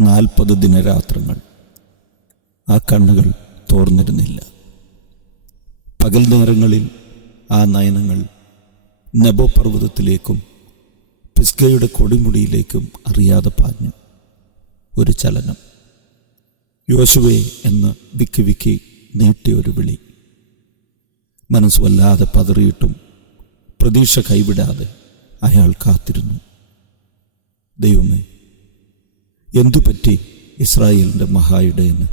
നാൽപ്പത് ദിനരാത്രങ്ങൾ. ആ കണ്ണുകൾ തോർന്നിരുന്നില്ല. പകൽ നേരങ്ങളിൽ ആ നയനങ്ങൾ നബോ പർവതത്തിലേക്കും പിസ്കയുടെ കൊടിമുടിയിലേക്കും അറിയാതെ പാഞ്ഞു. ഒരു ചലനം. യോശുവേ എന്ന് വിക്കി വിക്കി നീട്ടിയ ഒരു വിളി. മനസ്സ് വല്ലാതെ പതറിയിട്ടും പ്രതീക്ഷ കൈവിടാതെ അയാൾ കാത്തിരുന്നു. ദൈവമേ എന്തു പറ്റി ഇസ്രായേലിന്റെ മഹായിടയന്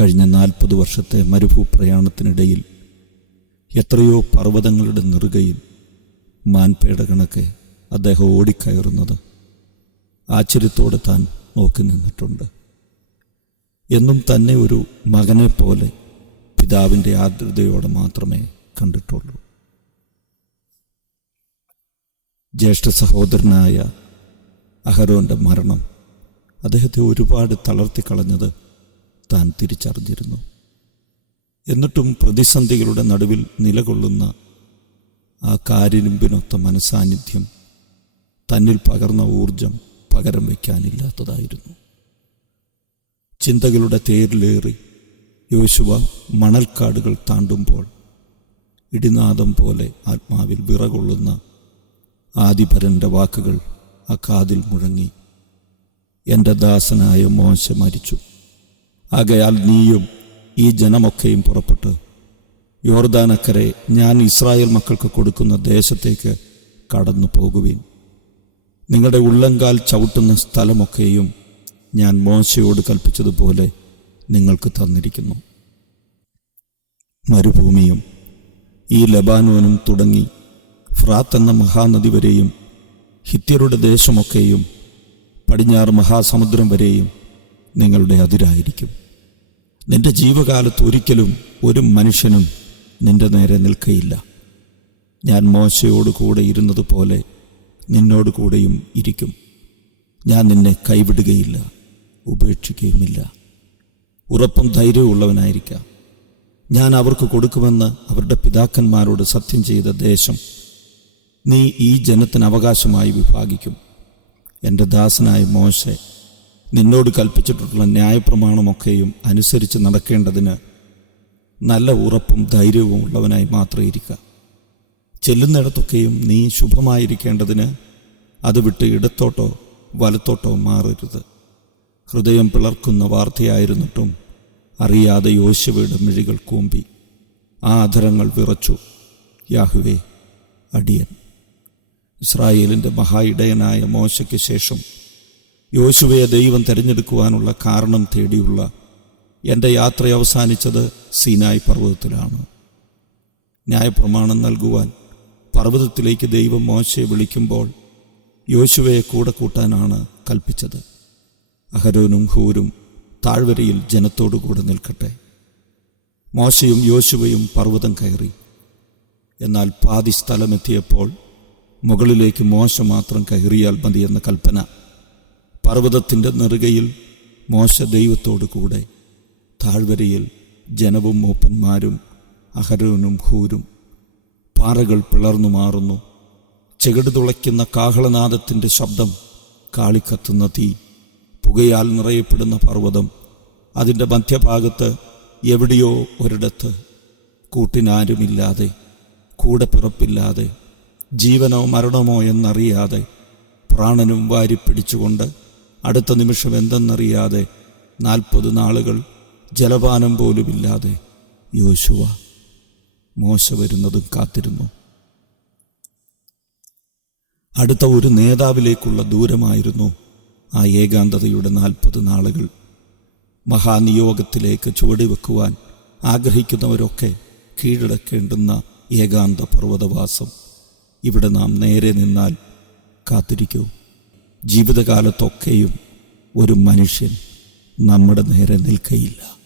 കഴിഞ്ഞ നാൽപ്പത് വർഷത്തെ മരുഭൂപ്രയാണത്തിനിടയിൽ എത്രയോ പർവതങ്ങളുടെ നെറുകയിൽ മാൻപേട കണക്കെ അദ്ദേഹം ഓടിക്കയറുന്നത് ആശ്ചര്യത്തോടെ താൻ നോക്കി നിന്നിട്ടുണ്ട്. എന്നും തന്നെ ഒരു മകനെ പോലെ പിതാവിന്റെ ആർദ്രതയോടെ മാത്രമേ കണ്ടിട്ടുള്ളൂ. ജ്യേഷ്ഠ സഹോദരനായ അഹരോന്റെ മരണം അദ്ദേഹത്തെ ഒരുപാട് തളർത്തിക്കളഞ്ഞത് താൻ തിരിച്ചറിഞ്ഞിരുന്നു. എന്നിട്ടും പ്രതിസന്ധികളുടെ നടുവിൽ നിലകൊള്ളുന്ന ആ കാരിരുമ്പിനൊത്ത മനസാന്നിധ്യം തന്നിൽ പകർന്ന ഊർജം പകരം വയ്ക്കാനില്ലാത്തതായിരുന്നു. ചിന്തകളുടെ തേരിലേറി യോശുവ മണൽക്കാടുകൾ താണ്ടുമ്പോൾ ഇടിനാദം പോലെ ആത്മാവിൽ വിറകൊള്ളുന്ന ആദിപരന്റെ വാക്കുകൾ ആ കാതിൽ മുഴങ്ങി എന്റെ ദാസനായ മോശ മരിച്ചു. ആകയാൽ നീയും ഈ ജനമൊക്കെയും പുറപ്പെട്ട് യോർദാനക്കരെ ഞാൻ ഇസ്രായേൽ മക്കൾക്ക് കൊടുക്കുന്ന ദേശത്തേക്ക് കടന്നു പോകുവിൻ. നിങ്ങളുടെ ഉള്ളങ്കാൽ ചവിട്ടുന്ന സ്ഥലമൊക്കെയും ഞാൻ മോശയോട് കൽപ്പിച്ചതുപോലെ നിങ്ങൾക്ക് തന്നിരിക്കുന്നു. മരുഭൂമിയും ഈ ലബാനോനും തുടങ്ങി ഫ്രാത്ത് എന്ന മഹാനദി വരെയും ഹിത്യരുടെ ദേശമൊക്കെയും പടിഞ്ഞാറ് മഹാസമുദ്രം വരെയും നിങ്ങളുടെ അതിരായിരിക്കും. നിന്റെ ജീവകാലത്ത് ഒരിക്കലും ഒരു മനുഷ്യനും നിന്റെ നേരെ നിൽക്കയില്ല. ഞാൻ മോശയോട് കൂടെ ഇരുന്നതുപോലെ നിന്നോട് കൂടെയും ഇരിക്കും. ഞാൻ നിന്നെ കൈവിടുകയില്ല ഉപേക്ഷിക്കുകയുമില്ല. ഉറപ്പും ധൈര്യമുള്ളവനായിരിക്കാം ഞാൻ അവർക്ക് കൊടുക്കുമെന്ന് അവരുടെ പിതാക്കന്മാരോട് സത്യം ചെയ്ത ദേശം നീ ഈ ജനത്തിന് അവകാശമായി വിഭാഗിക്കും. എന്റെ ദാസനായ മോശെ നിന്നോട് കൽപ്പിച്ചിട്ടുള്ള ന്യായപ്രമാണമൊക്കെയും അനുസരിച്ച് നടക്കേണ്ടതിന് നല്ല ഉറപ്പും ധൈര്യവും ഉള്ളവനായി മാത്രം ഇരിക്കുക ചെല്ലുന്നിടത്തൊക്കെയും നീ ശുഭമായിരിക്കേണ്ടതിന് അത് വിട്ട് ഇടത്തോട്ടോ വലത്തോട്ടോ മാറരുത്. ഹൃദയം പിളർക്കുന്ന വാർത്തയായിരുന്നിട്ടും അറിയാതെ യോശുവയുടെ മിഴികൾ കൂമ്പി ആ അധരങ്ങൾ വിറച്ചു. യാഹുവേ അടിയൻ. ഇസ്രായേലിന്റെ മഹായിടയനായ മോശയ്ക്ക് ശേഷം യോശുവയെ ദൈവം തിരഞ്ഞെടുക്കുവാനുള്ള കാരണം തേടിയുള്ള എന്റെ യാത്ര അവസാനിച്ചത് സീനായ് പർവതത്തിലാണ്. ന്യായപ്രമാണം നൽകുവാൻ പർവതത്തിലേക്ക് ദൈവം മോശയെ വിളിക്കുമ്പോൾ യോശുവയെ കൂടെ കൂട്ടാനാണ് കൽപ്പിച്ചത്. അഹരോനും ഹൂരും താഴ്വരയിൽ ജനത്തോടു കൂടെ നിൽക്കട്ടെ. മോശയും യോശുവയും പർവതം കയറി. എന്നാൽ പാതി സ്ഥലമെത്തിയപ്പോൾ മുകളിലേക്ക് മോശ മാത്രം കയറിയാൽ മതി എന്ന കൽപ്പന. പർവതത്തിന്റെ നെറുകയിൽ മോശ ദൈവത്തോടു കൂടെ. താഴ്വരയിൽ ജനവും മൂപ്പന്മാരും അഹരോനും ഹൂരും. പാറകൾ പിളർന്നു മാറുന്നു. ചെകിട് തുളയ്ക്കുന്ന കാഹളനാദത്തിന്റെ ശബ്ദം കാളിക്കത്തുന്ന തീ. പുകയാൽ നിറയപ്പെടുന്ന പർവതം. അതിന്റെ മധ്യഭാഗത്ത് എവിടെയോ ഒരിടത്ത്. കൂട്ടിനാരുമില്ലാതെ കൂടെ പിറപ്പില്ലാതെ ജീവനോ മരണമോ എന്നറിയാതെ പ്രാണനും വാരി പിടിച്ചുകൊണ്ട് അടുത്ത നിമിഷം എന്തെന്നറിയാതെ നാൽപ്പത് നാളുകൾ ജലപാനം പോലുമില്ലാതെ യോശുവ മോശ വരുന്നതും കാത്തിരുന്നു. അടുത്ത ഒരു നേതാവിലേക്കുള്ള ദൂരമായിരുന്നു ആ ഏകാന്തതയുടെ നാൽപ്പത് നാളുകൾ. മഹാനിയോഗത്തിലേക്ക് ചുവടിവെക്കുവാൻ ആഗ്രഹിക്കുന്നവരൊക്കെ കീഴടക്കേണ്ടുന്ന ഏകാന്ത പർവതവാസം ഇവിടെ നാം നേരെ നിന്നാൽ കാത്തിരിക്കൂ. ജീവിതകാലത്തൊക്കെയും ഒരു മനുഷ്യൻ നമ്മുടെ നേരെ നിൽക്കയില്ല.